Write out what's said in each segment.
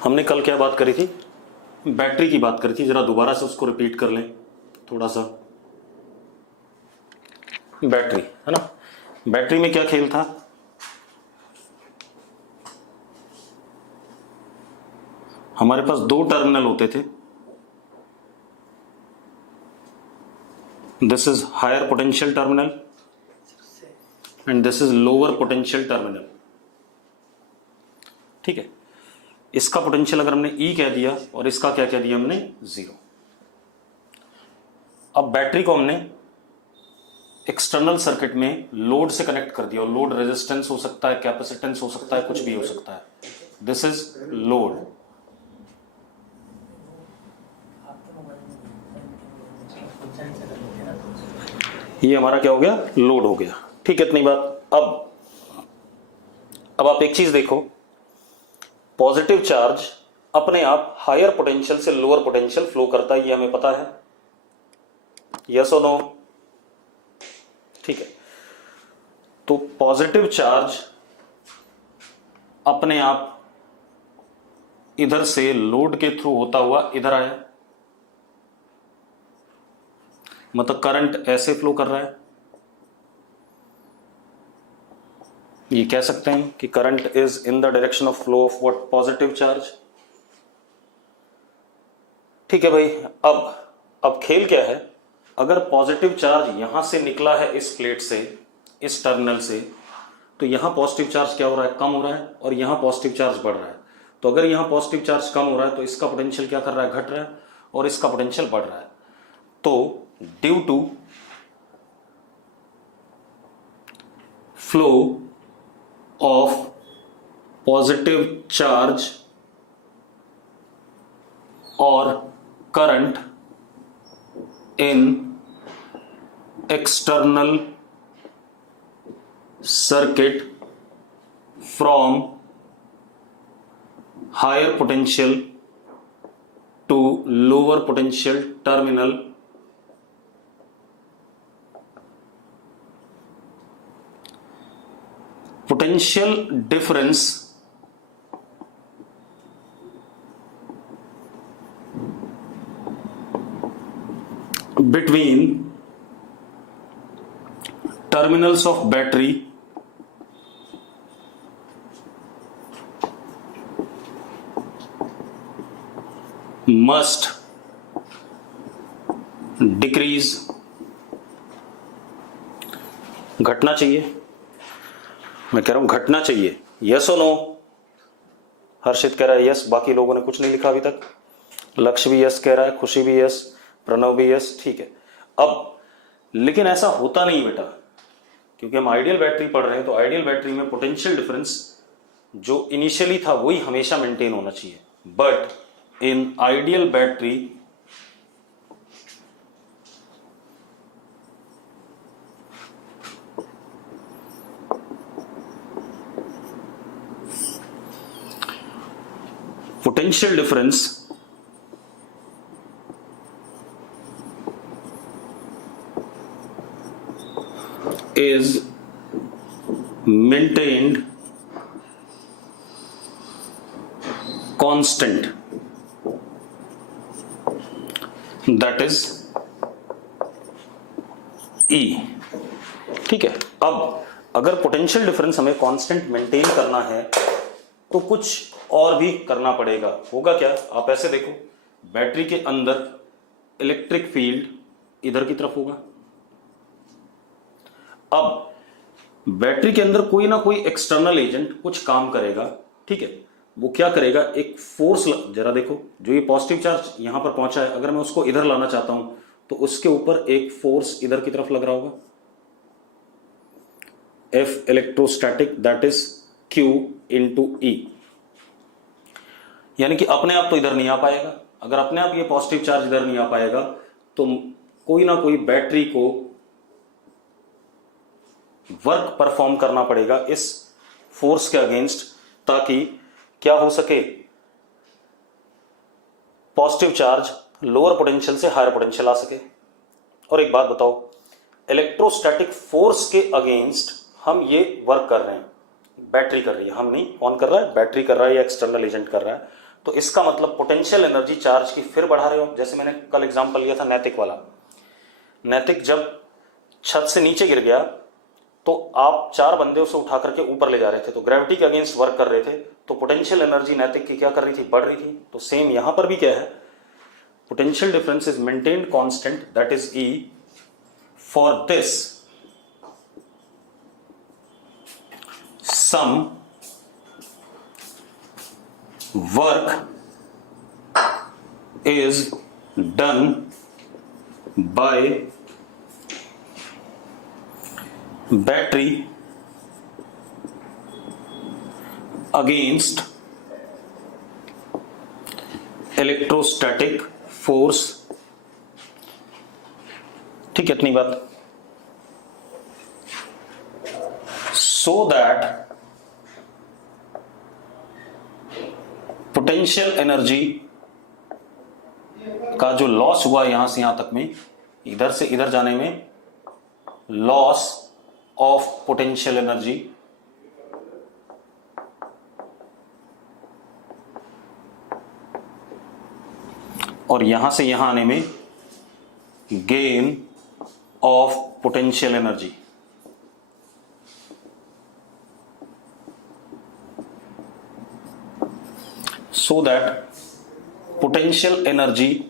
हमने कल क्या बात करी थी? बैटरी की बात करी थी। जरा दोबारा से उसको रिपीट कर लें थोड़ा सा। बैटरी है ना, बैटरी में क्या खेल था? हमारे पास दो टर्मिनल होते थे। This is higher potential terminal and this is lower potential terminal. ठीक है, इसका पोटेंशियल अगर हमने E कह दिया और इसका क्या कह दिया हमने? 0। अब बैटरी को हमने एक्सटर्नल सर्किट में लोड से कनेक्ट कर दिया, और लोड रेजिस्टेंस हो सकता है, कैपेसिटेंस हो सकता है, कुछ भी हो सकता है। This is load. ये हमारा क्या हो गया? लोड हो गया। ठीक है, इतनी बात। अब आप एक चीज देखो, पॉजिटिव चार्ज अपने आप हायर पोटेंशियल से लोअर पोटेंशियल फ्लो करता है, ये हमें पता है। यस और नो? ठीक है, तो पॉजिटिव चार्ज अपने आप इधर से लोड के थ्रू होता हुआ इधर आया, मतलब करंट ऐसे फ्लो कर रहा है। ये कह सकते हैं कि current is in the direction of flow of what? Positive charge. ठीक है भाई, अब खेल क्या है? अगर पॉजिटिव चार्ज यहां से निकला है इस प्लेट से, इस टर्मिनल से, तो यहां पॉजिटिव चार्ज क्या हो रहा है? कम हो रहा है, और यहां पॉजिटिव चार्ज बढ़ रहा है। तो अगर यहां पॉजिटिव चार्ज कम हो रहा है तो इसका पोटेंशियल क्या कर रहा है? घट रहा है, और इसका पोटेंशियल बढ़ रहा है। तो due to flow of positive charge और current in external circuit from higher potential to lower potential terminal, potential difference between terminals of battery must decrease। घटना चाहिए, मैं कह रहा हूं घटना चाहिए। यस और नो? हर्षित कह रहा है यस, बाकी लोगों ने कुछ नहीं लिखा अभी तक। लक्ष्य भी यस कह रहा है, खुशी भी यस, प्रणव भी यस। ठीक है, अब लेकिन ऐसा होता नहीं बेटा, क्योंकि हम आइडियल बैटरी पढ़ रहे हैं। तो आइडियल बैटरी में पोटेंशियल डिफरेंस जो इनिशियली था वही हमेशा मेंटेन होना चाहिए। But in ideal battery potential difference is maintained constant, that is E। ठीक है, अब अगर पोटेंशियल डिफरेंस हमें कांस्टेंट मेंटेन करना है तो कुछ और भी करना पड़ेगा। होगा क्या? आप ऐसे देखो, बैटरी के अंदर इलेक्ट्रिक फील्ड इधर की तरफ होगा। अब बैटरी के अंदर कोई ना कोई एक्सटर्नल एजेंट कुछ काम करेगा। ठीक है, वो क्या करेगा? एक फोर्स, जरा देखो, जो ये पॉजिटिव चार्ज यहां पर पहुंचा है, अगर मैं उसको इधर लाना चाहता हूं तो उसके ऊपर एक फोर्स इधर की तरफ लग रहा होगा, F electrostatic, that is Q into E। यानी कि अपने आप तो इधर नहीं आ पाएगा। अगर अपने आप ये पॉजिटिव चार्ज इधर नहीं आ पाएगा तो कोई ना कोई बैटरी को वर्क परफॉर्म करना पड़ेगा इस फोर्स के अगेंस्ट, ताकि क्या हो सके? पॉजिटिव चार्ज लोअर पोटेंशियल से हायर पोटेंशियल आ सके। और एक बात बताओ, इलेक्ट्रोस्टैटिक फोर्स के अगेंस्ट हम ये वर्क कर रहे हैं, बैटरी कर रही है, हम नहीं। कौन कर रहा है? बैटरी कर रहा है या एक्सटर्नल एजेंट कर रहा है। तो इसका मतलब पोटेंशियल एनर्जी चार्ज की फिर बढ़ा रहे हो। जैसे मैंने कल एग्जांपल लिया था नैतिक वाला, नैतिक जब छत से नीचे गिर गया तो आप 4 बंदे उसे उठा करके ऊपर ले जा रहे थे, तो ग्रेविटी के अगेंस्ट वर्क कर रहे थे, तो पोटेंशियल एनर्जी नैतिक की क्या कर रही थी, बढ़ रही थी। तो सेम यहां पर भी क्या है, potential difference is maintained constant, that is E for this some work is done by battery against electrostatic force। ठीक है, इतनी बात। so that पोटेंशियल एनर्जी का जो लॉस हुआ यहां से यहां तक में, इधर से इधर जाने में लॉस ऑफ पोटेंशियल एनर्जी और यहां से यहां आने में gain of potential energy. So that potential energy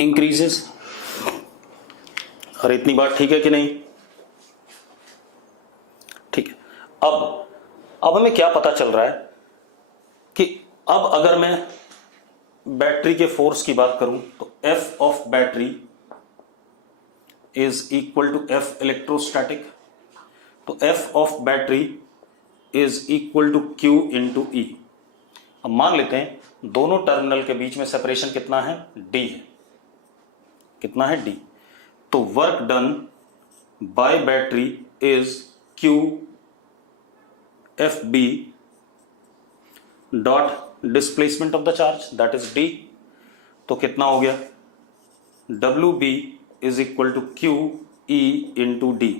increases. अरे इतनी बात ठीक है कि नहीं? ठीक है। अब हमें क्या पता चल रहा है कि अब अगर मैं बैटरी के फोर्स की बात करूं तो F of battery is equal to F electrostatic, तो F of battery is equal to Q into E। अब मान लेते हैं दोनों टर्मिनल के बीच में सेपरेशन कितना है, D है। कितना है, D। तो work done by battery is Q FB dot displacement of the charge, that is D। तो कितना हो गया, WB is equal to Q E into D।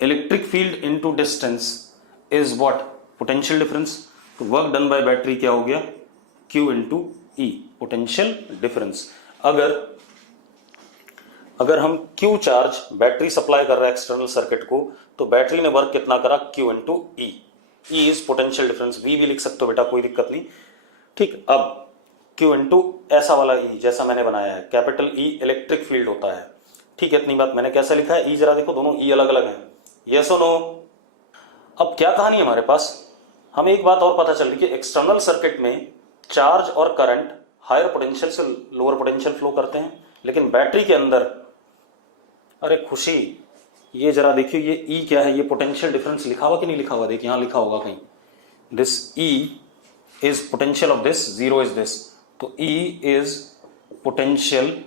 Electric field into distance is what, potential difference. तो work done by battery क्या हो गया, Q into E, potential difference. अगर हम Q चार्ज बैटरी सप्लाई कर रहा है एक्सटर्नल सर्किट को, तो बैटरी ने वर्क कितना करा, Q into E। E is potential difference, V भी लिख सकते हो बेटा, कोई दिक्कत नहीं। ठीक, अब Q इंटू ऐसा वाला E जैसा मैंने बनाया है, कैपिटल E इलेक्ट्रिक फील्ड होता है। ठीक है, इतनी बात। मैंने कैसा लिखा है, E जरा देखो, दोनों E अलग अलग हैं, यस और नो। अब क्या कहानी है हमारे पास, हमें एक बात और पता चल रही है कि एक्सटर्नल सर्किट में चार्ज और करंट हायर पोटेंशियल से लोअर पोटेंशियल फ्लो करते हैं, लेकिन बैटरी के अंदर, अरे खुशी ये जरा देखिए, ये E क्या है, ये पोटेंशियल डिफरेंस लिखा हुआ कि नहीं लिखा हुआ, देखिए यहां लिखा होगा कहीं, this E is potential of this, zero is this. तो E is potential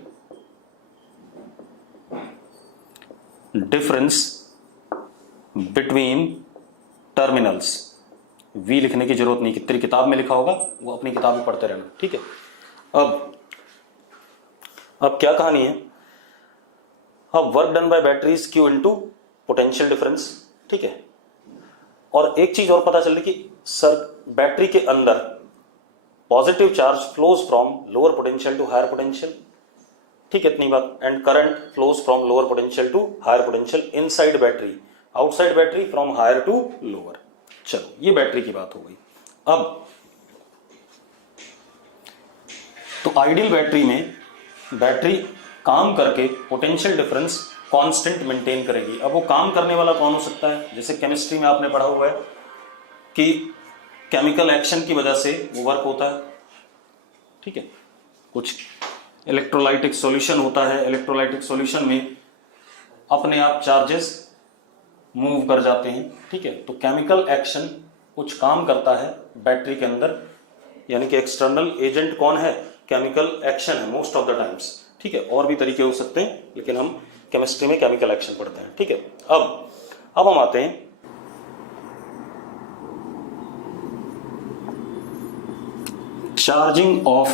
difference between terminals. V लिखने की जरूरत नहीं, कितनी किताब में लिखा होगा वो अपनी किताब में पढ़ते रहना। ठीक है, अब क्या कहानी है, अब work done by battery is Q into potential difference. ठीक है, और एक चीज और पता चल रही कि सर बैटरी के अंदर positive charge flows from lower potential to higher potential. ठीक है, इतनी बात। And current flows from lower potential to higher potential inside battery, outside battery from higher to lower. चलो, ये बैटरी की बात हो गई। अब तो आइडियल बैटरी में बैटरी काम करके पोटेंशियल डिफरेंस कांस्टेंट मेंटेन करेगी। अब वो काम करने वाला कौन हो सकता है, जैसे केमिस्ट्री में आपने पढ़ा हुआ है कि केमिकल एक्शन की वजह से वो वर्क होता है। ठीक है, कुछ इलेक्ट्रोलाइटिक सॉल्यूशन होता है, इलेक्ट्रोलाइटिक सॉल्यूशन में अपने आप चार्जेस मूव कर जाते हैं। ठीक है, तो केमिकल एक्शन कुछ काम करता है बैटरी के अंदर, यानी कि एक्सटर्नल एजेंट कौन है, केमिकल एक्शन है मोस्ट ऑफ द टाइम्स। ठीक है, और भी तरीके हो सकते हैं, लेकिन हम केमिस्ट्री में केमिकल एक्शन पढ़ते हैं। ठीक है, अब हम आते हैं charging of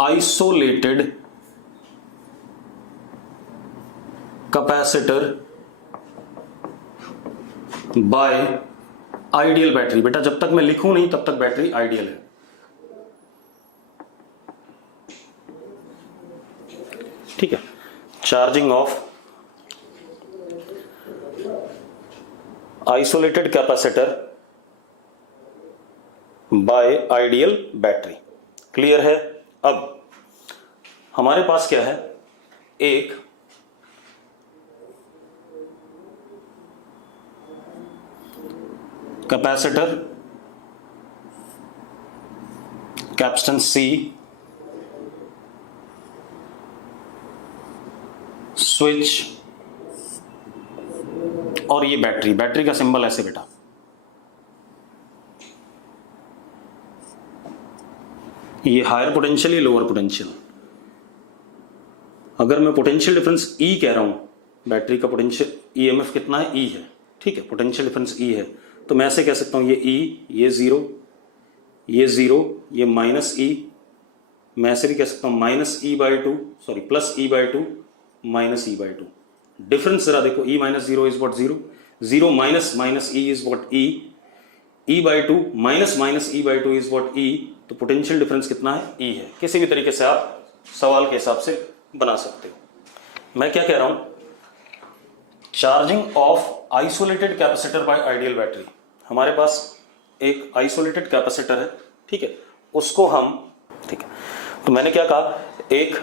isolated capacitor by ideal battery. बेटा जब तक मैं लिखूं नहीं तब तक बैटरी आइडियल है। ठीक है, charging of isolated capacitor by ideal battery. Clear है। अब हमारे पास क्या है, एक कैपेसिटर कैपेसिटेंस C, स्विच और ये बैटरी। बैटरी का सिंबल ऐसे बेटा, ये हायर पोटेंशियल, ये लोअर पोटेंशियल। अगर मैं पोटेंशियल डिफरेंस E कह रहा हूं, बैटरी का पोटेंशियल EMF कितना है, E है। ठीक है, पोटेंशियल डिफरेंस E है, तो मैं ऐसे कह सकता हूं ये E, ये जीरो, ये जीरो, ये माइनस E। मैं ऐसे भी कह सकता हूं minus E/2, sorry plus E/2, minus E/2। Difference जरा देखो, E minus zero is what zero, zero minus minus E is what E, E/2 minus minus E/2 is what E। तो पोटेंशियल डिफरेंस कितना है, E है। किसी भी तरीके से आप सवाल के हिसाब से बना सकते हो। मैं क्या कह रहा हूं, charging of isolated capacitor by ideal battery. हमारे पास एक आइसोलेटेड कैपेसिटर है, ठीक है, उसको हम, ठीक है, तो मैंने क्या कहा, एक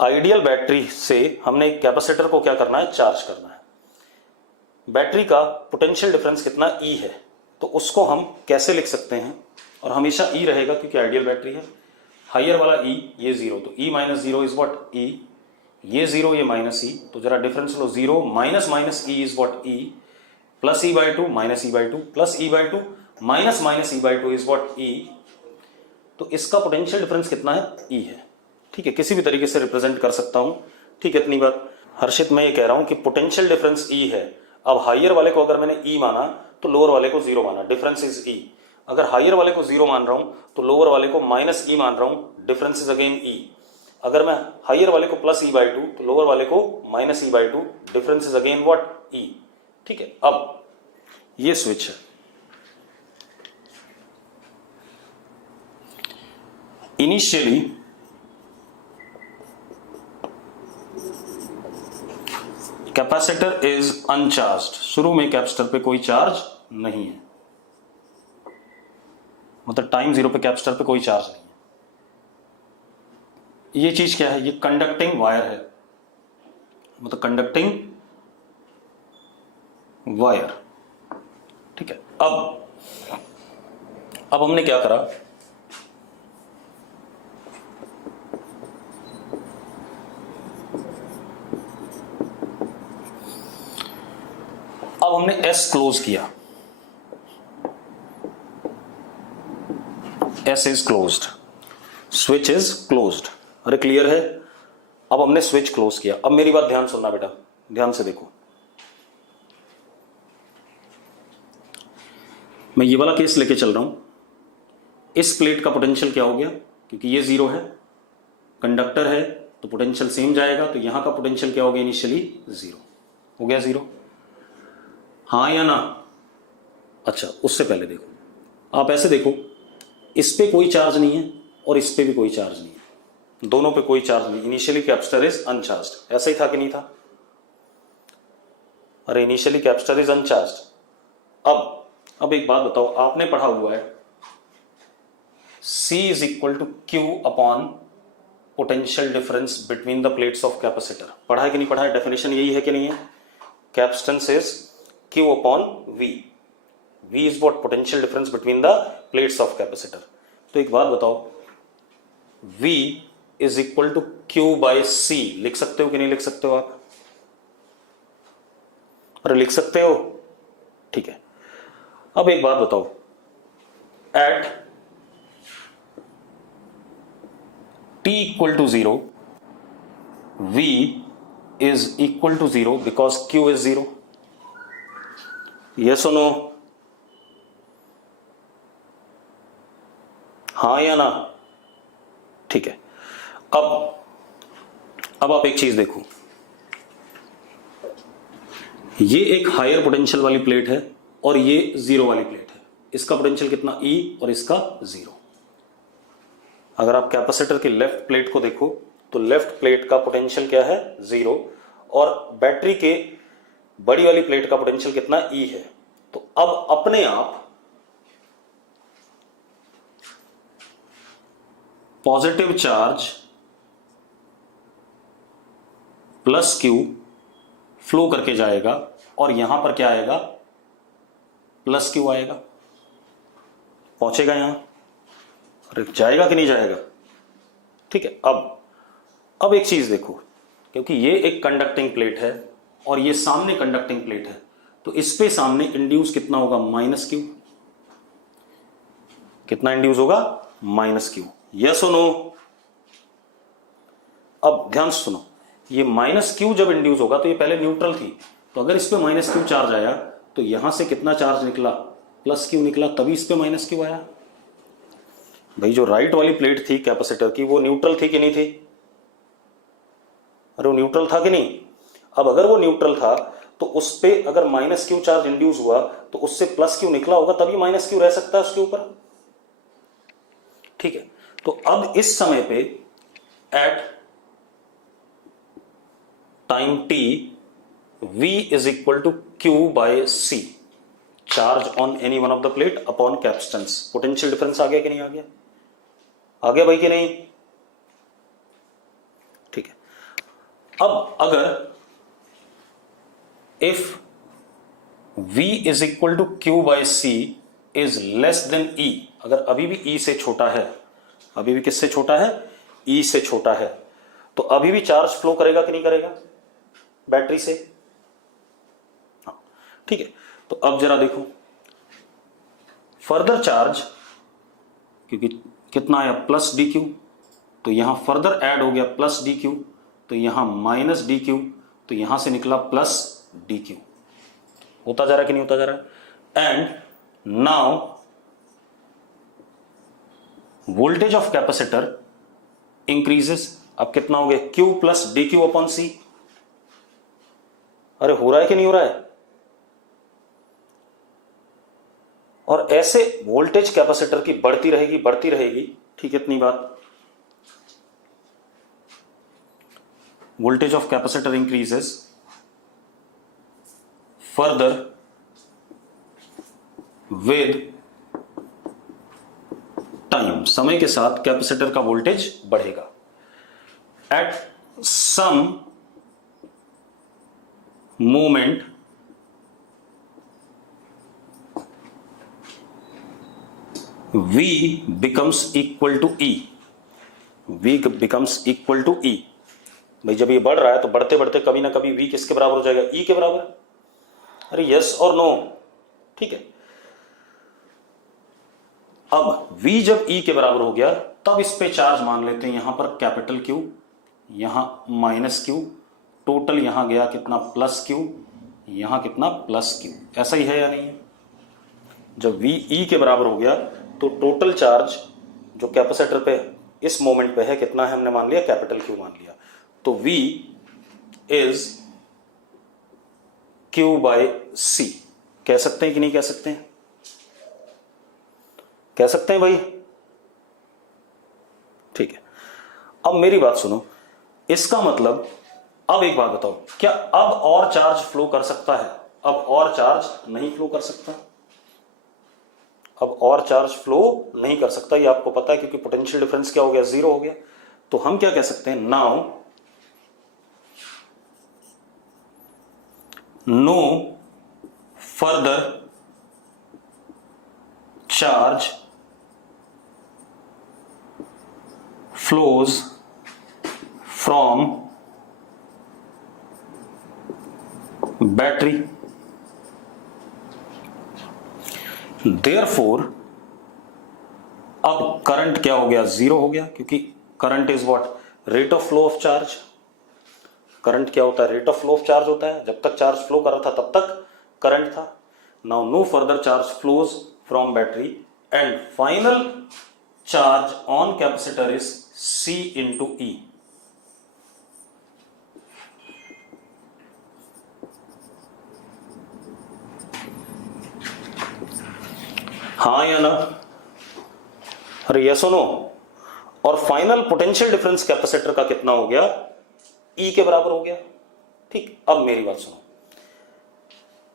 आइडियल बैटरी से हमने एक कैपेसिटर को क्या करना है, चार्ज करना है। बैटरी का पोटेंशियल डिफरेंस कितना E है, तो उसको हम कैसे लिख सकते हैं, और हमेशा E रहेगा क्योंकि आइडियल बैटरी है। हाइयर वाला E, ये जीरो, तो E minus zero is what E, ये जीरो, ये माइनस E, तो जरा difference low, zero minus minus E is what E, plus E/2 minus E/2, plus E/2 minus minus E/2 is what E। तो इसका potential difference कितना है, E है। ठीक है, किसी भी तरीके से रिप्रेजेंट कर सकता हूं। ठीक है, इतनी बात। हर्षित, मैं ये कह रहा हूं कि पोटेंशियल डिफरेंस E है। अब हाइयर वाले को अगर मैंने E माना तो लोअर वाले को जीरो माना, डिफरेंस इज E। अगर हाइयर वाले को जीरो मान रहा हूं तो लोअर वाले को माइनस E मान रहा हूं, डिफरेंस इज अगेन E। अगर मैं हाइयर वाले को प्लस E/2 तो लोअर वाले को minus E/2, difference is again what, E। ठीक है, अब ये स्विच है। इनिशियली कैपेसिटर इज अनचार्ज्ड, शुरू में कैपेसिटर पे कोई चार्ज नहीं है, मतलब टाइम जीरो पे कैपेसिटर पे कोई चार्ज नहीं है। ये चीज क्या है, ये कंडक्टिंग वायर है, मतलब कंडक्टिंग वायर। ठीक है, अब हमने क्या करा, अब हमने S क्लोज किया, S is closed, switch is closed. अरे क्लियर है। अब हमने स्विच क्लोज किया। अब मेरी बात ध्यान सुनना बेटा, ध्यान से देखो। मैं ये वाला केस लेके चल रहा हूं। इस प्लेट का पोटेंशियल क्या हो गया, क्योंकि ये जीरो है, कंडक्टर है तो पोटेंशियल सेम जाएगा, तो यहां का पोटेंशियल क्या हो गया, इनिशियली जीरो हो गया, जीरो। हाँ या ना? अच्छा, उससे पहले देखो, आप ऐसे देखो, इस पे कोई चार्ज नहीं है और इस पे भी कोई चार्ज नहीं है, दोनों पे कोई चार्ज नहीं। इनिशियली कैपेसिटर इज अनचार्ज्ड, ऐसा ही था कि नहीं था? अरे इनिशियली कैपेसिटर इज अनचार्ज्ड। अब एक बात बताओ, आपने पढ़ा हुआ है C is equal to Q upon potential difference between the plates of capacitor. पढ़ा है कि नहीं पढ़ा है? डेफिनेशन यही है कि नहीं है? Capacitance is Q upon V। V is what, potential difference between the plates of capacitor. तो एक बात बताओ, V is equal to Q by C लिख सकते हो कि नहीं लिख सकते हो आप? अरे लिख सकते हो, ठीक है। अब एक बात बताओ, at t equal to zero V is equal to zero because Q is zero. Yes और नो? हाँ या ना? ठीक है। अब आप एक चीज देखो, ये एक हायर पोटेंशियल वाली प्लेट है और ये जीरो वाली प्लेट है। इसका पोटेंशियल कितना E और इसका जीरो। अगर आप कैपेसिटर की लेफ्ट प्लेट को देखो तो लेफ्ट प्लेट का पोटेंशियल क्या है, जीरो, और बैटरी के बड़ी वाली प्लेट का पोटेंशियल कितना E है। तो अब अपने आप positive charge plus Q flow करके जाएगा और यहां पर क्या आएगा, प्लस Q आएगा, पहुंचेगा यहां। अरे जाएगा कि नहीं जाएगा, ठीक है। अब एक चीज देखो, क्योंकि ये एक कंडक्टिंग प्लेट है और ये सामने कंडक्टिंग प्लेट है, तो इस पे सामने इंड्यूस कितना होगा, माइनस Q। कितना इंड्यूस होगा, माइनस Q। यस और नो। अब ध्यान से सुनो, ये माइनस Q जब इंड्यूस होगा तो ये पहले न्यूट्रल थी, तो अगर इस पे माइनस Q चार्ज आया तो यहां से कितना चार्ज निकला, प्लस Q निकला, तभी इस पे माइनस Q आया। भाई जो राइट वाली प्लेट थी कैपेसिटर की वो न्यूट्रल थी कि नहीं थी, अरे वो न्यूट्रल था कि नहीं। अब अगर वो न्यूट्रल था तो उस पे अगर माइनस Q चार्ज इंड्यूस हुआ तो उससे प्लस Q निकला होगा, तभी माइनस Q रह सकता है उसके ऊपर, ठीक है। तो अब इस समय पे at time t v is equal to q by c, charge on any one of the plate upon capacitance. Potential difference आ गया कि नहीं आ गया, आ गया भाई कि नहीं, ठीक है। अब अगर if v is equal to q by c is less than e, अगर अभी भी e से छोटा है, अभी भी किससे छोटा है, e से छोटा है, तो अभी भी चार्ज फ्लो करेगा कि नहीं करेगा बैटरी से, हाँ, ठीक है। तो अब जरा देखो, फर्दर चार्ज, क्योंकि कितना आया, प्लस dq, तो यहां फर्दर ऐड हो गया प्लस dq, तो यहां माइनस dq, तो यहां से निकला प्लस dq। होता जा रहा है कि नहीं होता जा रहा है। And now voltage of capacitor increases. अब कितना हो गया, q plus dq upon c। अरे हो रहा है कि नहीं हो रहा है। और ऐसे वोल्टेज कैपेसिटर की बढ़ती रहेगी बढ़ती रहेगी, ठीक है, इतनी बात। Voltage of capacitor increases further with time, समय के साथ कैपेसिटर का वोल्टेज बढ़ेगा। At some moment V becomes equal to E, V becomes equal to E। भाई जब ये बढ़ रहा है तो बढ़ते बढ़ते कभी ना कभी V किसके बराबर हो जाएगा, E के बराबर। अरे यस और नो, ठीक है। अब V जब E के बराबर हो गया तब इस पे चार्ज मान लेते हैं, यहां पर कैपिटल Q, यहां माइनस Q, टोटल यहां गया कितना, प्लस Q, यहां कितना, प्लस Q। ऐसा ही है या नहीं है। जब V E के बराबर हो गया तो टोटल चार्ज जो कैपेसिटर पे इस मोमेंट पे है कितना है, हमने मान लिया कैपिटल Q मान लिया, तो V is Q by C। कह सकते हैं कि नहीं कह सकते हैं, कह सकते हैं भाई, ठीक है। अब मेरी बात सुनो, इसका मतलब, अब एक बात बताओ, क्या अब और चार्ज फ्लो कर सकता है, अब और चार्ज नहीं फ्लो कर सकता, अब और चार्ज फ्लो नहीं कर सकता, ये आपको पता है, क्योंकि पोटेंशियल डिफरेंस क्या हो गया, जीरो हो गया। तो हम क्या कह सकते हैं, now no further charge flows from battery, therefore अब करंट क्या हो गया, जीरो हो गया, क्योंकि current is what, rate of flow of charge. Current क्या होता है, rate of flow of charge होता है। जब तक चार्ज फ्लो कर रहा था तब तक करंट था। Now no further charge flows from battery and final charge on capacitor is C into E। हाँ या ना? अरे यस और नो? और फाइनल पोटेंशियल डिफरेंस कैपेसिटर का कितना हो गया? ई के बराबर हो गया। ठीक, अब मेरी बात सुनो,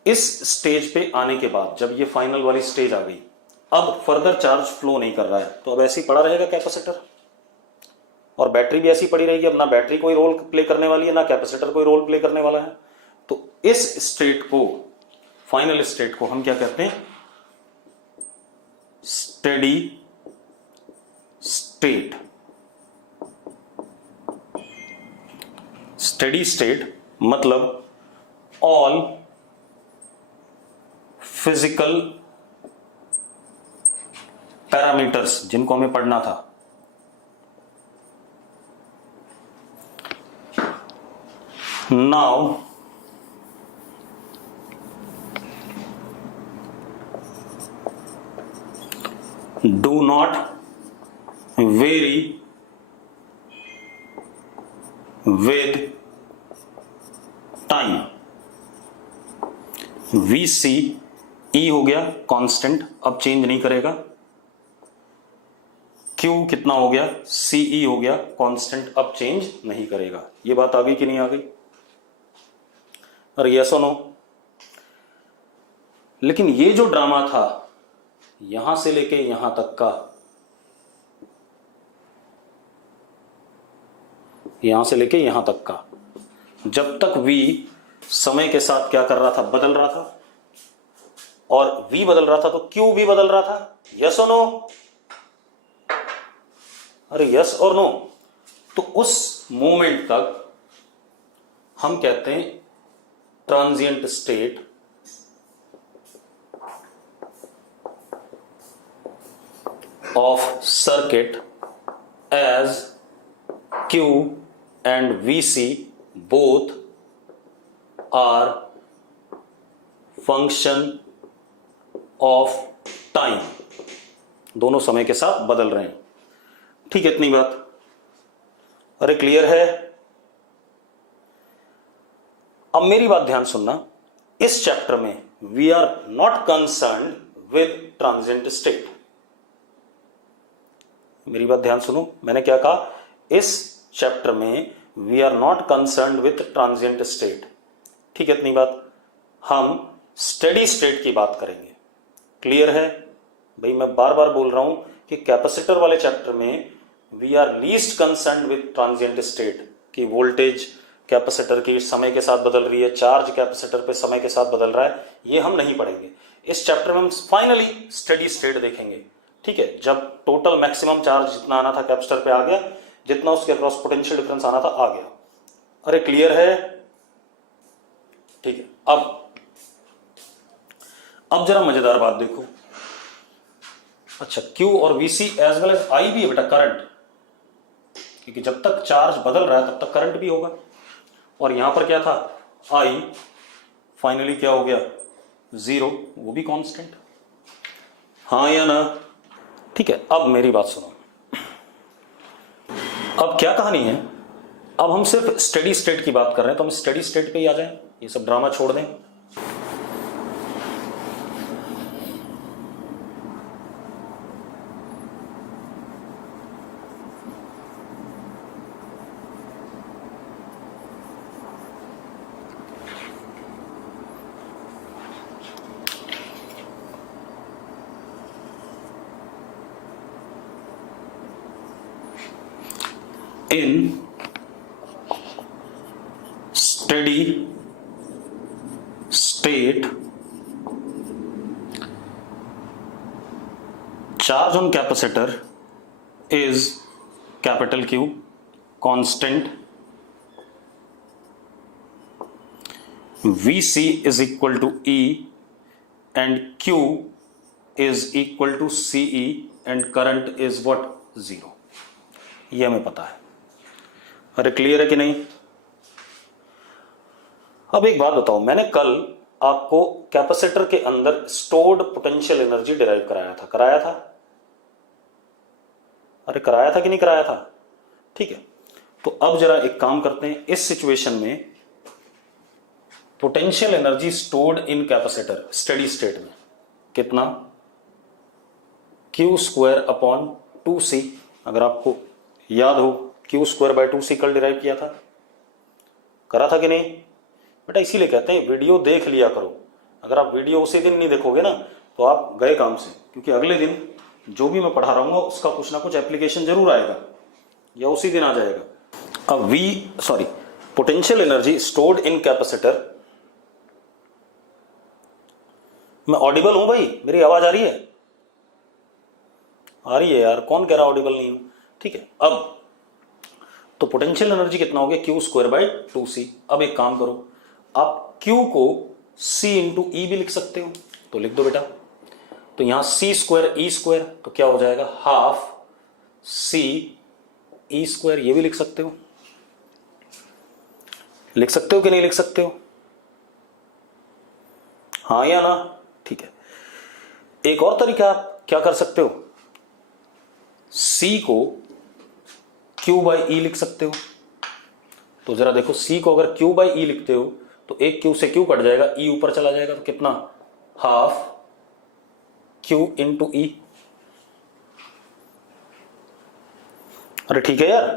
इस स्टेज पे आने के बाद जब ये फाइनल वाली स्टेज आ गई, अब फर्दर चार्ज फ्लो नहीं कर रहा है, तो अब ऐसे ही पड़ा रहेगा कैपेसिटर, और बैटरी भी ऐसी पड़ी रहेगी। अब ना बैटरी कोई रोल प्ले करने वाली है, ना कैपेसिटर कोई रोल प्ले करने वाला है। तो इस स्टेट को, फाइनल स्टेट को हम क्या कहते हैं? Steady state. स्टेडी स्टेट मतलब ऑल फिजिकल पैरामीटर्स जिनको हमें पढ़ना था, now do not vary with time। VC E हो गया कांस्टेंट, अब चेंज नहीं करेगा। Q कितना हो गया? CE हो गया कांस्टेंट, अब चेंज नहीं करेगा। ये बात आ गई कि नहीं आ गई? और यस और नो? लेकिन ये जो ड्रामा था यहां से लेके यहां तक का, यहां से लेके यहां तक का, जब तक V समय के साथ क्या कर रहा था? बदल रहा था, और V बदल रहा था तो Q भी बदल रहा था। यस और नो? अरे यस और नो? तो उस मोमेंट तक हम कहते हैं transient state of circuit as Q and VC both are function of time। दोनों समय के साथ बदल रहे हैं। ठीक है, इतनी बात? अरे क्लियर है? अब मेरी बात ध्यान सुनना, इस चैप्टर में we are not concern with transient state. मेरी बात ध्यान सुनो, मैंने क्या कहा? इस चैप्टर में we are not concerned with transient state. ठीक है, इतनी बात? हम स्टेडी स्टेट की बात करेंगे। क्लियर है भाई? मैं बार बार बोल रहा हूं कि कैपेसिटर वाले चैप्टर में we are least concerned with transient state, कि वोल्टेज कैपेसिटर की समय के साथ बदल रही है, चार्ज कैपेसिटर पे समय के साथ बदल रहा है, ये हम नहीं पढ़ेंगे। इस चैप्टर में हम फाइनली स्टेडी स्टेट देखेंगे। ठीक है, जब टोटल मैक्सिमम चार्ज जितना आना था कैपेसिटर पे आ गया, जितना उसके अक्रॉस पोटेंशियल डिफरेंस आना था आ गया। अरे क्लियर है? ठीक है, अब जरा मजेदार बात देखो। अच्छा, Q और VC as well as I भी है बेटा, करंट, क्योंकि जब तक चार्ज बदल रहा है तब तक करंट भी होगा। और यहां पर क्या था? I फाइनली क्या हो गया? 0, वो भी कांस्टेंट। हाँ या ना? ठीक है, अब मेरी बात सुनो। अब क्या कहानी है? अब हम सिर्फ स्टेडी स्टेट की बात कर रहे हैं, तो हम स्टेडी स्टेट पे ही आ जाएं, ये सब ड्रामा छोड़ दें। In steady state, charge on capacitor is capital Q, constant, VC is equal to E and Q is equal to CE and current is what? 0। ये हमें पता है। अरे क्लियर है कि नहीं? अब एक बात बताओ, मैंने कल आपको कैपेसिटर के अंदर स्टोर्ड पोटेंशियल एनर्जी डिराइव कराया था, कराया था? अरे कराया था कि नहीं कराया था? ठीक है, तो अब जरा एक काम करते हैं, इस सिचुएशन में potential energy stored in capacitor steady state में कितना? क्यू स्क्वायर अपॉन 2c, अगर आपको याद हो क्यू स्क्वायर बाय 2c कल डिराइव किया था, करा था कि नहीं बेटा? इसीलिए कहते हैं वीडियो देख लिया करो। अगर आप वीडियो उसी दिन नहीं देखोगे ना तो आप गए काम से, क्योंकि अगले दिन जो भी मैं पढ़ा रहूंगा उसका कुछ ना कुछ एप्लीकेशन जरूर आएगा या उसी दिन आ जाएगा। अब potential energy stored in capacitor. मैं ऑडिबल हूं भाई? मेरी आवाज आ रही है? आ रही है यार, कौन कह रहा ऑडिबल नहीं हूं? ठीक है, अब तो पोटेंशियल एनर्जी कितना हो गया? Q square by 2c। अब एक काम करो, आप Q को C इंटू ई भी लिख सकते हो, तो लिख दो बेटा। तो यहां C स्क्वायर E स्क्वायर, तो क्या हो जाएगा? Half C E square. ये भी लिख सकते हो, लिख सकते हो कि नहीं लिख सकते हो? हाँ या ना? ठीक है, एक और तरीका आप क्या कर सकते हो, C को Q बाई ई लिख सकते हो। तो जरा देखो, C को अगर Q बाई ई लिखते हो तो एक Q से Q कट जाएगा, E ऊपर चला जाएगा, तो कितना? Half Q into E. अरे ठीक है यार।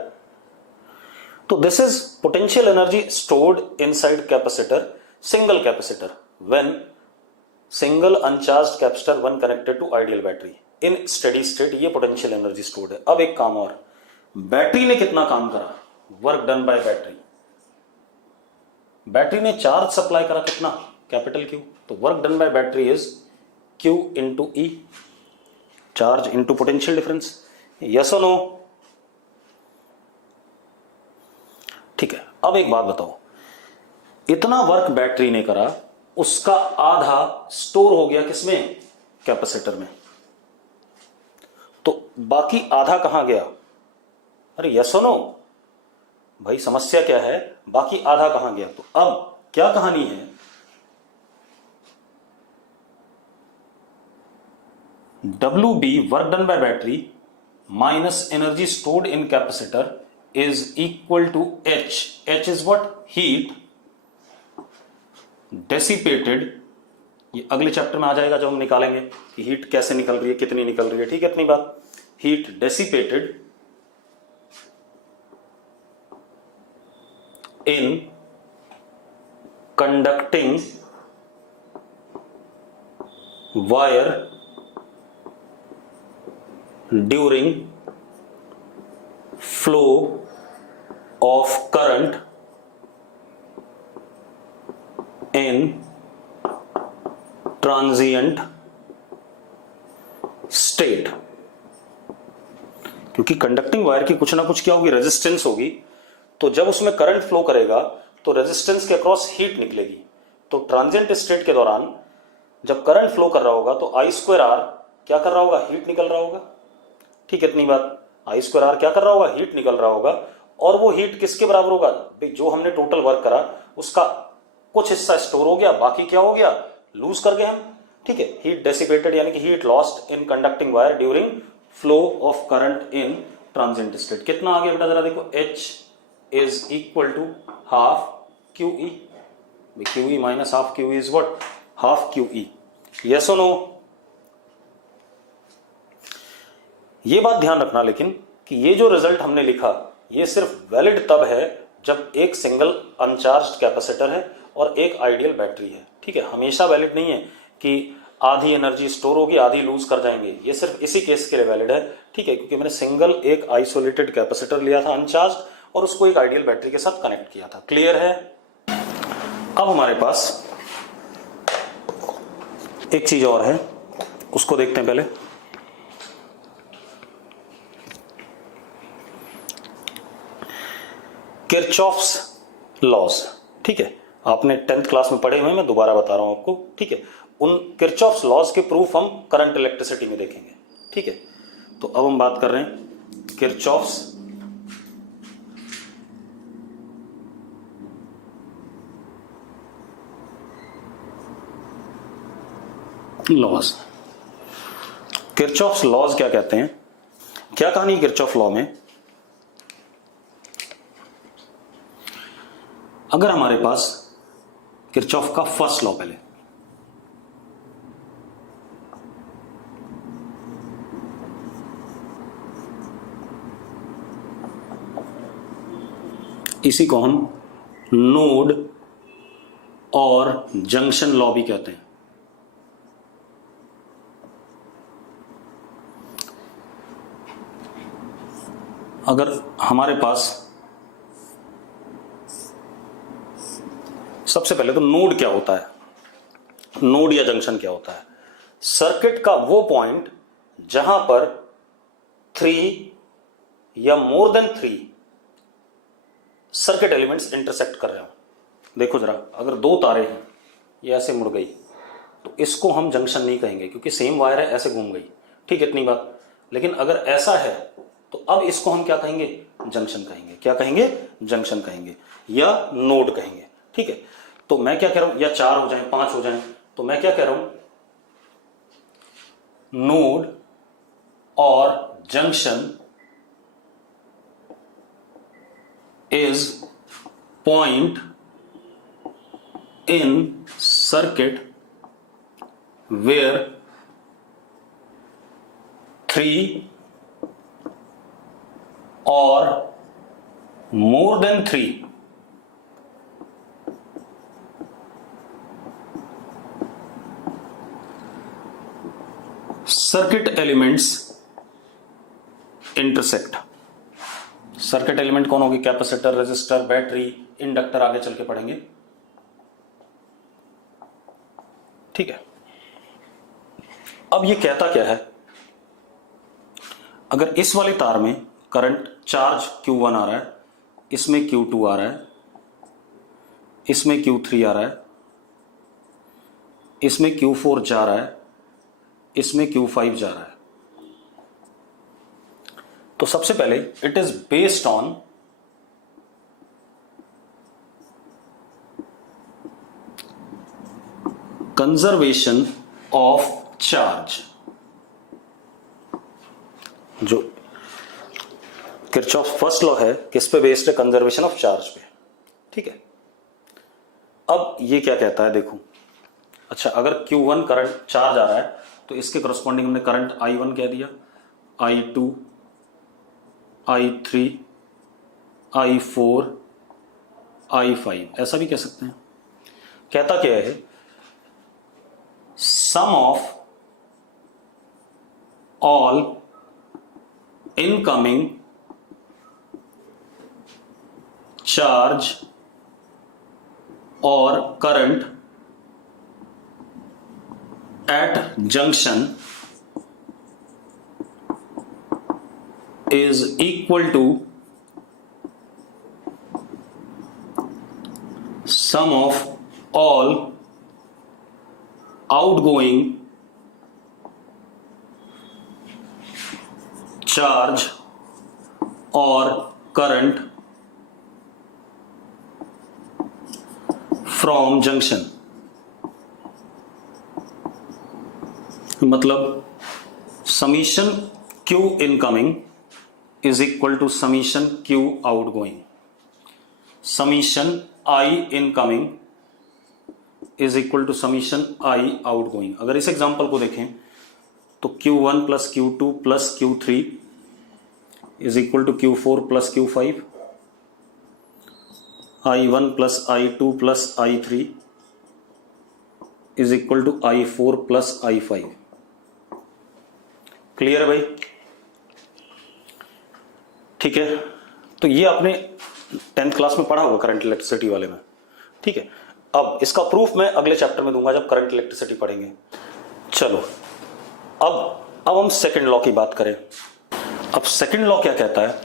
तो this is potential energy stored inside capacitor, single capacitor, when single uncharged capacitor one connected to ideal battery in steady state. ये पोटेंशियल एनर्जी स्टोर्ड है। अब एक काम और, बैटरी ने कितना काम करा? Work done by battery. Battery ने चार्ज सप्लाई करा कितना? Capital Q। तो work done by battery is Q into E, charge into potential difference. Yes और नो? ठीक है, अब एक बात बताओ, इतना वर्क बैटरी ने करा, उसका आधा स्टोर हो गया किसमें? कैपेसिटर में। तो बाकी आधा कहां गया? अरे यस और नो भाई, समस्या क्या है? बाकी आधा कहां गया? तो अब क्या कहानी है, WB work done by battery minus energy stored in capacitor is equal to H। H is what? Heat dissipated. ये अगले चैप्टर में आ जाएगा जब हम निकालेंगे कि हीट कैसे निकल रही है, कितनी निकल रही है। ठीक है, इतनी बात। Heat dissipated in conducting wire during flow of current in transient state। क्योंकि कंडक्टिंग वायर की कुछ ना कुछ क्या होगी? रेजिस्टेंस होगी। तो जब उसमें करंट फ्लो करेगा तो रेजिस्टेंस के अक्रॉस हीट निकलेगी। तो ट्रांजिएंट स्टेट के दौरान जब करंट फ्लो कर रहा होगा तो I स्क्वायर आर क्या कर रहा होगा? हीट निकल रहा होगा। ठीक है, इतनी बात। I स्क्वायर आर क्या कर रहा होगा? हीट निकल रहा होगा। और वो हीट किसके बराबर होगा? जो हमने टोटल वर्क करा उसका कुछ हिस्सा स्टोर हो गया, बाकी क्या हो गया? लूज कर गए हम। ठीक है, हीट डेसिपेटेड यानी कि heat lost in conducting wire during flow of current in transient state. कितना आ गया बेटा? जरा देखो, H is equal to half QE। QE minus half QE is what? half QE। yes or no? ये बात ध्यान रखना लेकिन कि ये जो रिजल्ट हमने लिखा ये सिर्फ वैलिड तब है जब एक सिंगल अनचार्ज्ड कैपेसिटर है और एक आइडियल बैटरी है। ठीक है, हमेशा वैलिड नहीं है कि आधी एनर्जी स्टोर होगी आधी लूज कर जाएंगे। ये सिर्फ इसी केस के लिए वैलिड है। ठीक है, क्योंकि मैंने सिंगल एक आइसोलेटेड कैपेसिटर लिया था अनचार्ज्ड और उसको एक आइडियल बैटरी के साथ कनेक्ट किया था। क्लियर है? अब हमारे पास एक चीज और है, उसको देखते हैं पहले। Kirchhoff's laws. ठीक है, आपने 10th क्लास में पढ़े हुए, मैं दोबारा बता रहा हूं आपको। ठीक है, उन किरचॉफ्स लॉज के प्रूफ हम करंट इलेक्ट्रिसिटी में देखेंगे। ठीक है, तो अब हम बात कर रहे हैं किरचॉफ्स लॉज। किरचॉफ्स लॉज क्या कहते हैं? क्या कहानी किरचॉफ लॉ में? अगर हमारे पास किरचॉफ का फर्स्ट लॉ पहले, इसी को हम नोड और जंक्शन लॉ भी कहते हैं। अगर हमारे पास सबसे पहले तो नोड क्या होता है, नोड या जंक्शन क्या होता है? सर्किट का वो पॉइंट जहां पर 3 या more than 3 circuit elements intersect कर रहे हो। देखो जरा, अगर 2 तारे हैं, ये ऐसे मुड़ गई तो इसको हम जंक्शन नहीं कहेंगे क्योंकि सेम वायर है, ऐसे घूम गई, ठीक है, इतनी बात। लेकिन अगर ऐसा है तो अब इसको हम क्या कहेंगे? जंक्शन कहेंगे। क्या कहेंगे? जंक्शन कहेंगे या नोड कहेंगे, ठीक है। तो मैं क्या कह रहा हूं, या 4 हो जाए 5 हो जाए, तो मैं क्या कह रहा हूं, नोड और junction is point in circuit where 3 or more than 3 circuit elements intersect. Circuit element कौन होगी? कैपेसिटर, रेजिस्टर, बैटरी, इंडक्टर, आगे चल के पढ़ेंगे, ठीक है। अब ये कहता क्या है? अगर इस वाले तार में करंट चार्ज Q1 आ रहा है, इसमें Q2 आ रहा है, इसमें Q3 आ रहा है, इसमें Q4 जा रहा है, इसमें Q5 जा रहा है, तो सबसे पहले it is based on conservation of charge. जो किरचॉफ फर्स्ट लॉ है किस पे बेस्ड है? कंजर्वेशन ऑफ चार्ज पे, ठीक है। अब ये क्या कहता है देखो, अच्छा अगर Q1 करंट चार्ज आ रहा है तो इसके करस्पॉन्डिंग हमने करंट I1 कह दिया, I2, I3, I4, I5 ऐसा भी कह सकते हैं। कहता क्या है? सम of all incoming charge or current at junction is equal to sum of all outgoing charge or current from junction। मतलब summation Q incoming is equal to summation Q outgoing. Summation I incoming is equal to summation I outgoing. अगर इस example को देखें तो Q1 plus Q2 plus Q3 is equal to Q4 plus Q5, I1 plus I2 plus I3 is equal to I4 plus I5। Clear है भाई? ठीक है, तो ये आपने 10th क्लास में पढ़ा होगा करंट इलेक्ट्रिसिटी वाले में, ठीक है। अब इसका प्रूफ मैं अगले चैप्टर में दूंगा जब करंट इलेक्ट्रिसिटी पढ़ेंगे। चलो अब हम सेकंड लॉ की बात करें। अब सेकंड लॉ क्या कहता है?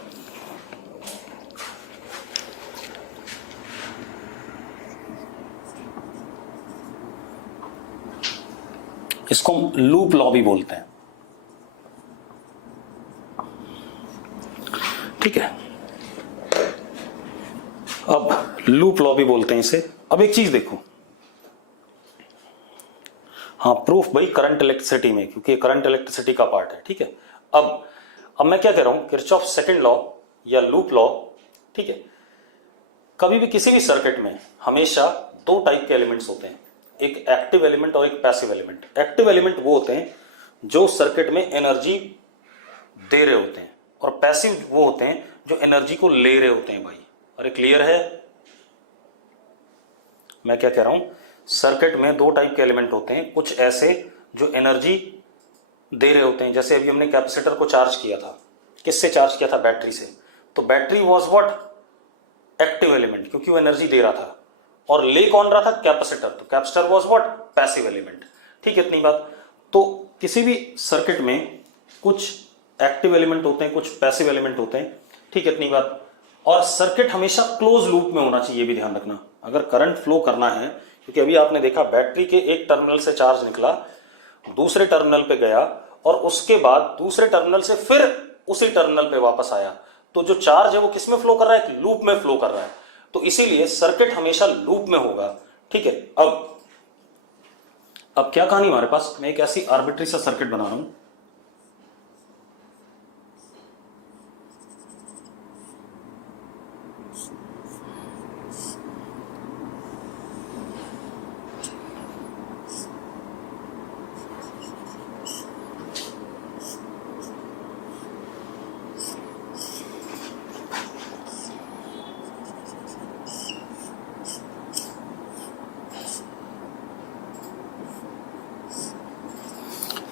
इसको हम लूप लॉ भी बोलते हैं, ठीक है। अब लूप लॉ भी बोलते हैं इसे। अब एक चीज देखो, हाँ प्रूफ भाई करंट इलेक्ट्रिसिटी में, क्योंकि करंट इलेक्ट्रिसिटी का पार्ट है, ठीक है। अब मैं क्या कह रहा हूं, किरचॉफ सेकंड लॉ या लूप लॉ, ठीक है। कभी भी किसी भी सर्किट में हमेशा 2 टाइप के एलिमेंट्स होते हैं, एक एक्टिव एलिमेंट और एक पैसिव एलिमेंट। एक्टिव एलिमेंट वो होते हैं जो सर्किट में एनर्जी दे रहे होते हैं, और पैसिव वो होते हैं जो एनर्जी को ले रहे होते हैं भाई। अरे क्लियर है? मैं क्या कह रहा हूं, सर्किट में दो टाइप के एलिमेंट होते हैं, कुछ ऐसे जो एनर्जी दे रहे होते हैं, जैसे अभी हमने कैपेसिटर को चार्ज किया था, किससे चार्ज किया था? बैटरी से। तो battery was what? Active element, क्योंकि वो एनर्जी दे रहा था, और ले कौन रहा था? कैपेसिटर। तो capacitor was what? Passive element. ठीक है, इतनी बात। तो किसी भी सर्किट में कुछ एक्टिव एलिमेंट होते हैं, कुछ पैसिव एलिमेंट होते हैं। ठीक है, इतनी बात। और सर्किट हमेशा क्लोज लूप में होना चाहिए, भी ध्यान रखना। अगर करंट फ्लो करना है, क्योंकि अभी आपने देखा बैटरी के एक टर्मिनल से चार्ज निकला, दूसरे टर्मिनल पे गया, और उसके बाद दूसरे टर्मिनल से फिर उसी टर्मिनल पे वापस आया, तो जो चार्ज है वो किस में फ्लो कर रहा है? लूप में फ्लो कर रहा है। तो इसीलिए सर्किट हमेशा लूप में होगा। ठीक है, अब क्या कहानी हमारे पास, मैं एक ऐसी आर्बिट्री सा सर्किट बना रहा हूं,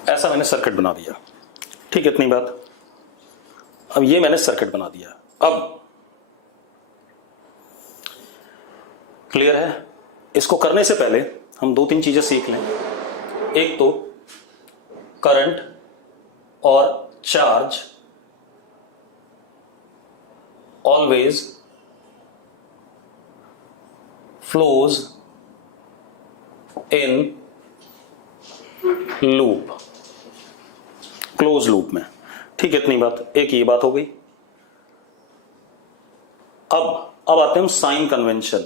ऐसा मैंने सर्किट बना दिया। ठीक है, इतनी बात। अब ये मैंने सर्किट बना दिया। अब क्लियर है? इसको करने से पहले हम दो तीन चीजें सीख लें। एक तो करंट और charge always flows in loop, close loop में। ठीक है, इतनी बात। एक ये बात हो गई। अब आते हैं हम साइन कन्वेंशन।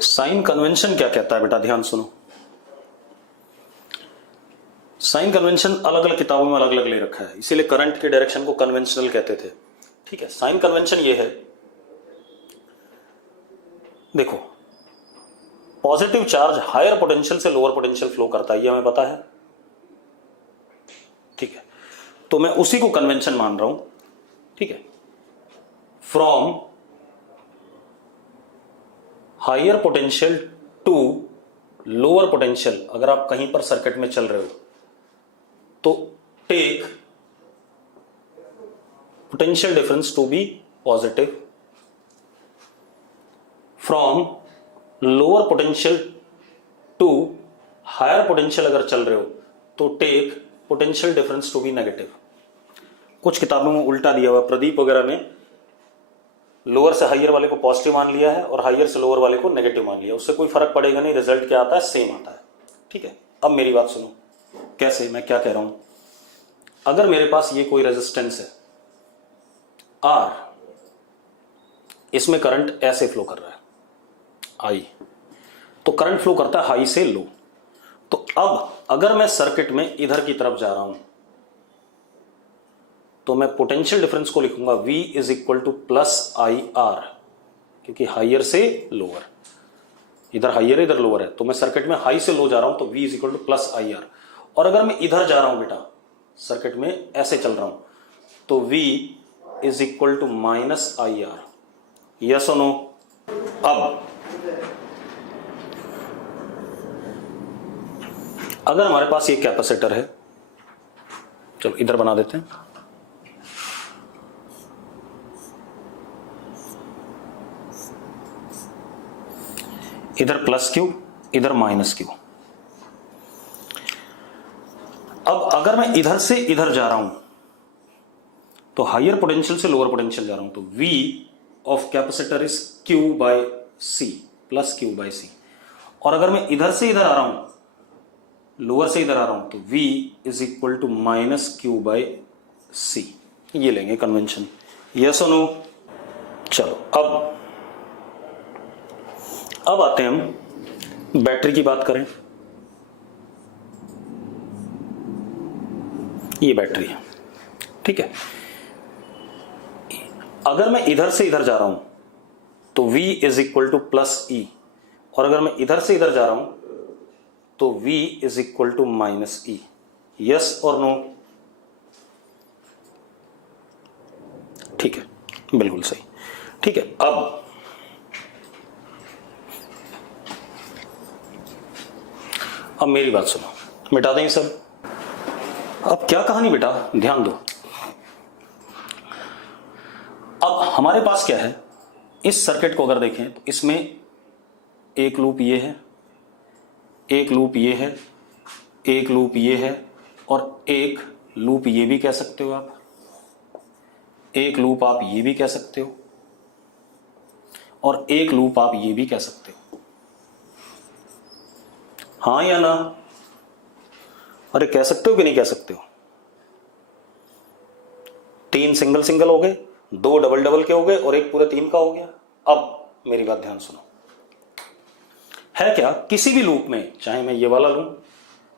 साइन कन्वेंशन क्या कहता है बेटा? ध्यान सुनो। साइन कन्वेंशन अलग अलग किताबों में अलग अलग ले रखा है, इसीलिए करंट के डायरेक्शन को कन्वेंशनल कहते थे। ठीक है, साइन कन्वेंशन ये है, देखो, पॉजिटिव चार्ज हायर पोटेंशियल से लोअर पोटेंशियल फ्लो करता है, ये हमें पता है। ठीक है, तो मैं उसी को कन्वेंशन मान रहा हूं। ठीक है, from higher potential to lower potential, अगर आप कहीं पर सर्किट में चल रहे हो तो take potential difference to be positive, from lower potential to higher potential अगर चल रहे हो तो take potential difference to be negative. कुछ किताबों में उल्टा दिया हुआ, प्रदीप वगैरह ने लोअर से हायर वाले को पॉजिटिव मान लिया है और हायर से लोअर वाले को नेगेटिव मान लिया। उससे कोई फर्क पड़ेगा नहीं, रिजल्ट क्या आता है? सेम आता है। ठीक है, अब मेरी बात सुनो। कैसे? मैं क्या कह रहा हूं, अगर मेरे पास ये कोई रेजिस्टेंस है R, इसमें करंट ऐसे फ्लो कर रहा है I, तो करंट फ्लो करता है हाई से लो। तो अब अगर मैं सर्किट में इधर की तरफ जा रहा हूं तो मैं पोटेंशियल डिफरेंस को लिखूंगा V is equal to plus I R, क्योंकि हाइयर से लोअर, इधर हाइयर इधर लोअर है, तो मैं सर्किट में हाई से लो जा रहा हूं तो V is equal to plus I R. और अगर मैं इधर जा रहा हूं बेटा, सर्किट में ऐसे चल रहा हूं, तो V is equal to minus I R. Yes और नो? अब अगर हमारे पास ये कैपेसिटर है, चलो इधर बना देते हैं, इधर प्लस क्यू इधर माइनस क्यू। अब अगर मैं इधर से इधर जा रहा हूं तो हायर पोटेंशियल से लोअर पोटेंशियल जा रहा हूं, तो V of capacitor is Q by C, plus Q by C। और अगर मैं इधर से इधर आ रहा हूं, लोअर से इधर आ रहा हूं, तो V is equal to minus Q by C। ये लेंगे कन्वेंशन। यस और नो? चलो अब आते हैं हम बैटरी की बात करें। ये बैटरी है, ठीक है। अगर मैं इधर से इधर जा रहा हूं तो V is equal to plus E, और अगर मैं इधर से इधर जा रहा हूं तो V is equal to minus E. Yes और नो? ठीक है, बिल्कुल सही। ठीक है, अब मेरी बात सुनो, मिटा दें ये सब। अब क्या कहानी बेटा, ध्यान दो। अब हमारे पास क्या है, इस सर्किट को अगर देखें तो इसमें एक लूप ये है, एक लूप ये है, एक लूप ये है, और एक लूप ये भी कह सकते हो आप, एक लूप आप ये भी कह सकते हो, और एक लूप आप ये भी कह सकते हो। हाँ या ना? अरे कह सकते हो कि नहीं कह सकते हो? 3 सिंगल सिंगल हो गए, 2 डबल डबल के हो गए, और एक पूरे 3 का हो गया। अब मेरी बात ध्यान सुनो, है क्या, किसी भी लूप में, चाहे मैं ये वाला लूं,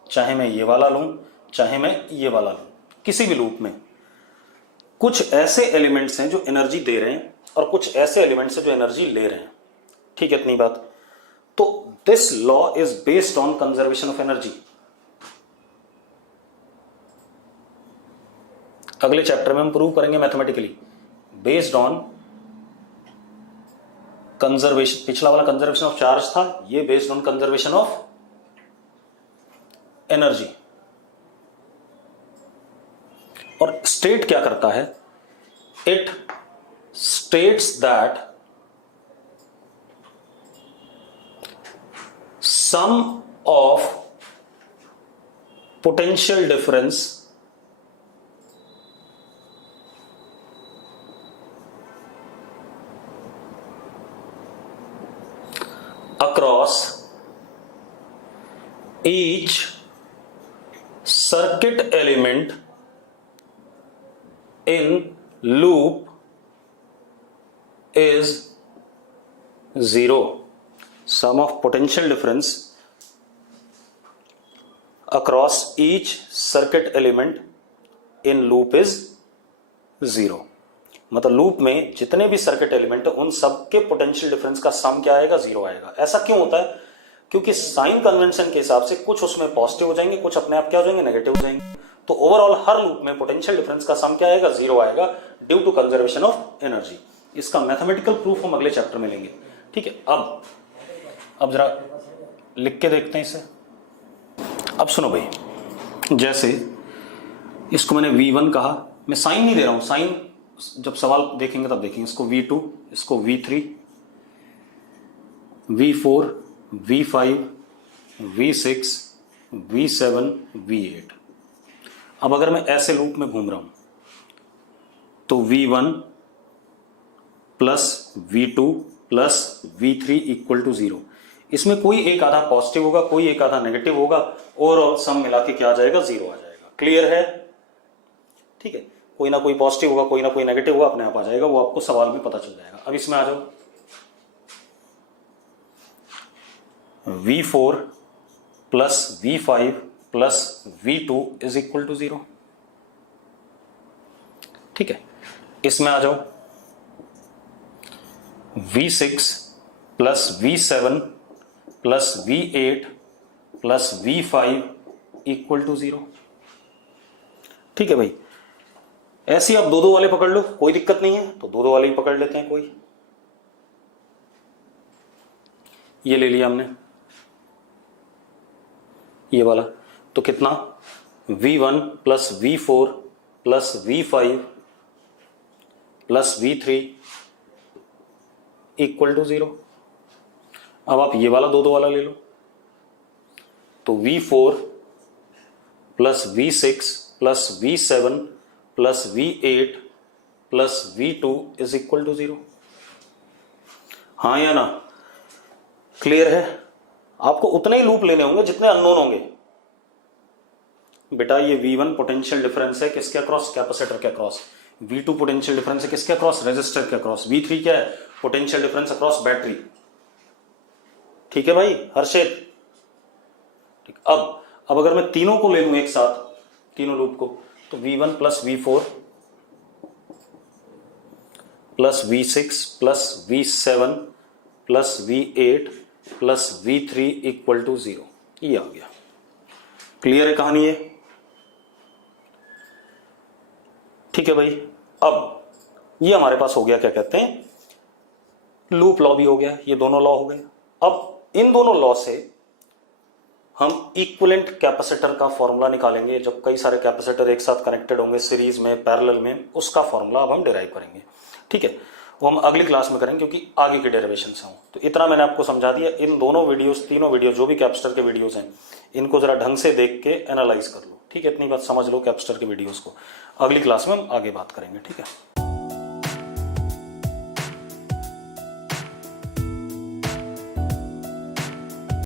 चाहे मैं ये वाला लूं, चाहे मैं ये वाला लूं, किसी भी लूप में कुछ ऐसे एलिमेंट्स हैं जो एनर्जी दे रहे हैं और कुछ ऐसे एलिमेंट्स हैं जो एनर्जी ले रहे हैं। ठीक है, इतनी बात। तो this law is based on conservation of energy. अगले चैप्टर में हम प्रूव करेंगे मैथमेटिकली, बेस्ड ऑन कंजर्वेशन। पिछला वाला कंजर्वेशन ऑफ चार्ज था, ये based on conservation of energy. और स्टेट क्या करता है, it states that sum of potential difference across each circuit element in loop is 0. Sum of potential difference across each circuit element in loop is 0. मतलब loop में जितने भी circuit element है उन सबके पोटेंशियल डिफरेंस का सम क्या आएगा, 0 आएगा। ऐसा क्यों होता है? क्योंकि साइन कन्वेंशन के हिसाब से कुछ उसमें पॉजिटिव हो जाएंगे, कुछ अपने आप क्या हो जाएंगे, नेगेटिव हो जाएंगे। तो ओवरऑल हर लूप में पोटेंशियल डिफरेंस का सम क्या आएगा, 0 आएगा, due to conservation of energy. इसका मैथमेटिकल प्रूफ हम अगले चैप्टर में लेंगे। ठीक है, अब जरा लिख के देखते हैं इसे। अब सुनो भाई, जैसे इसको मैंने V1 कहा, मैं साइन नहीं दे रहा हूं, साइन जब सवाल देखेंगे तब देखेंगे। इसको V2, इसको V3, V4, V5, V6, V7, V8। अब अगर मैं ऐसे लूप में घूम रहा हूं तो V1 plus V2 plus V3 equal to 0। इसमें कोई एक आधा पॉजिटिव होगा, कोई एक आधा नेगेटिव होगा, और सम मिला के क्या आ जाएगा, 0 आ जाएगा। क्लियर है? ठीक है, कोई ना कोई पॉजिटिव होगा, कोई ना कोई नेगेटिव होगा, अपने आप आ जाएगा, वो आपको सवाल में पता चल जाएगा। अब इसमें आ जाओ, V4 plus V5 plus V2 is equal to 0। ठीक है, इसमें आ जाओ, V6 plus V7 plus V8 plus V5 equal to 0। ठीक है भाई, ऐसे ही आप दो वाले पकड़ लो, कोई दिक्कत नहीं है, तो दो वाले ही पकड़ लेते हैं। कोई ये ले लिया हमने, ये वाला, तो कितना, V1 plus V4 plus V5 plus V3 equal to 0। अब आप ये वाला दो वाला ले लो, तो V4 plus V6 plus V7 plus V8 plus V2 is equal to 0। हाँ या ना? क्लियर है? आपको उतने ही लूप लेने होंगे जितने अननोन होंगे। बेटा ये V1 पोटेंशियल डिफरेंस है किसके अक्रॉस, कैपेसिटर के अक्रॉस। V2 पोटेंशियल डिफरेंस है किसके अक्रॉस, रेजिस्टर के अक्रॉस। V3 क्या है, पोटेंशियल डिफरेंस अक्रॉस बैटरी। ठीक है भाई हर्षित? ठीक, अब अगर मैं तीनों को ले लूं एक साथ, तीनों लूप को, तो V1 plus V4 plus V6 plus V7 plus V8 plus V3 equal to 0। ये आ गया। क्लियर है कहानी ये? ठीक है भाई। अब ये हमारे पास हो गया, क्या कहते हैं, लूप लॉ भी हो गया, ये दोनों लॉ हो गए। अब इन दोनों लॉ से हम इक्विवेलेंट कैपेसिटर का फॉर्मूला निकालेंगे। जब कई सारे कैपेसिटर एक साथ कनेक्टेड होंगे सीरीज में, पैरेलल में, उसका फॉर्मूला अब हम डिराइव करेंगे। ठीक है, वो हम अगली क्लास में करेंगे क्योंकि आगे के डेरिवेशन से हूं। तो इतना मैंने आपको समझा दिया। इन दोनों वीडियोस, तीनों वीडियो जो भी कैपेसिटर के वीडियोस हैं, इनको जरा ढंग से देख के एनालाइज कर लो। ठीक है, इतनी बात समझ लो कैपेसिटर के वीडियोस को। अगली क्लास में हम आगे बात करेंगे। ठीक है।